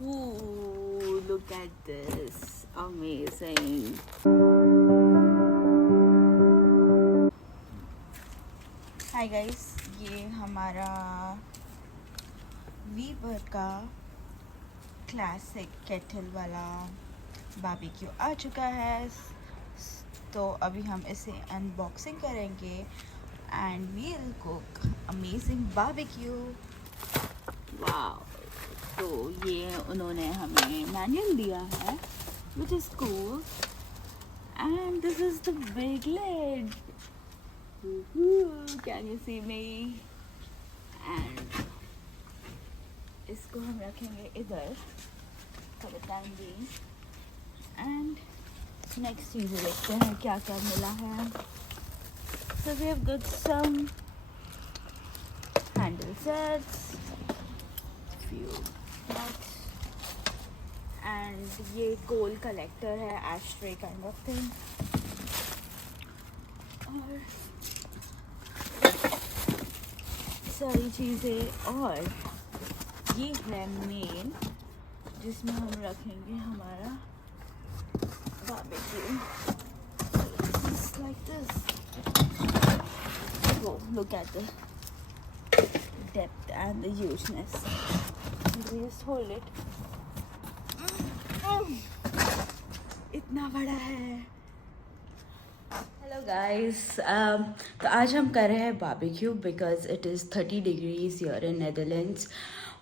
Ooh, look at this. Amazing. Hi guys, ये हमारा Weber का क्लासिक केटल वाला बारबेक्यू आ चुका है। तो अभी हम इसे अनबॉक्सिंग करेंगे and we will cook amazing barbecue. Wow, तो ये उन्होंने हमें मैनुअल दिया है which is cool and this is the big lid. Can you see me? And इसको हम रखेंगे इधर for the time being. And next चीज़ें देखते हैं क्या क्या मिला है। So we have got some handle sets, few nuts, and ये coal collector है, ashtray kind of thing. और सारी चीज़ें, और ये है मेन जिसमें हम रखेंगे हमारा barbecue. Just like this. Whoa, look at the depth and the hugeness. We just hold it. इतना बड़ा है। Hello guys, तो आज हम कर रहे हैं barbecue because it is 30 degrees here in Netherlands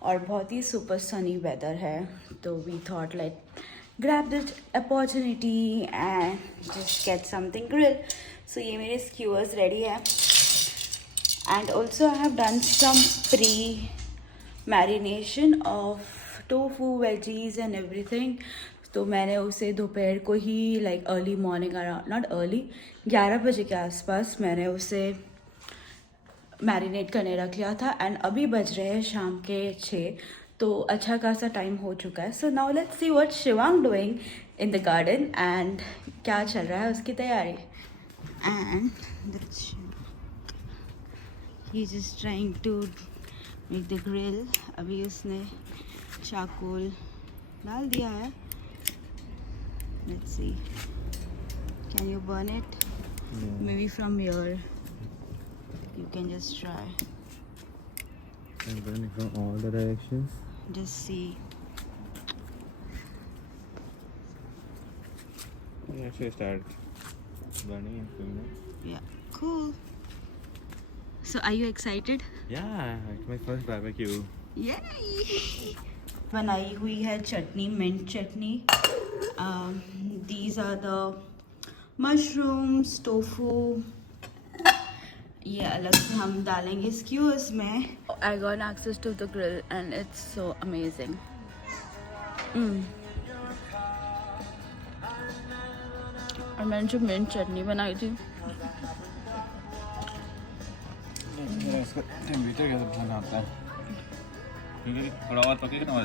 और बहुत ही सुपर सनी वेदर है। तो we thought like grab this opportunity and just get something grilled. So ये मेरे skewers ready है and also I have done some pre-marination of tofu, veggies and everything. तो मैंने उसे दोपहर को ही like early morning around not early 11 बजे के आसपास मैंने उसे मैरिनेट करने रख लिया था एंड अभी बज रहे हैं शाम के 6, तो अच्छा खासा टाइम हो चुका है। So now let's see what Shivang doing in the garden and क्या चल रहा है उसकी तैयारी। And he is just trying to make the grill. अभी उसने चारकोल डाल दिया है। Let's see, can you burn it? Maybe from your, you can just try. I'm burning from all the directions. Just see. You actually start burning in few minutes. Yeah, cool. So are you excited? Yeah, it's my first barbecue. Yay! बनाई हुई है chutney, mint chutney. These are the mushrooms, tofu. ये अलग से हम डालेंगे skewers में। I got access to the grill and it's so amazing. और मैंने जो मिंट चटनी बनाई थी इसका टेम्परेचर कैसे पसंद आता है क्योंकि थोड़ा और पकेगा ना।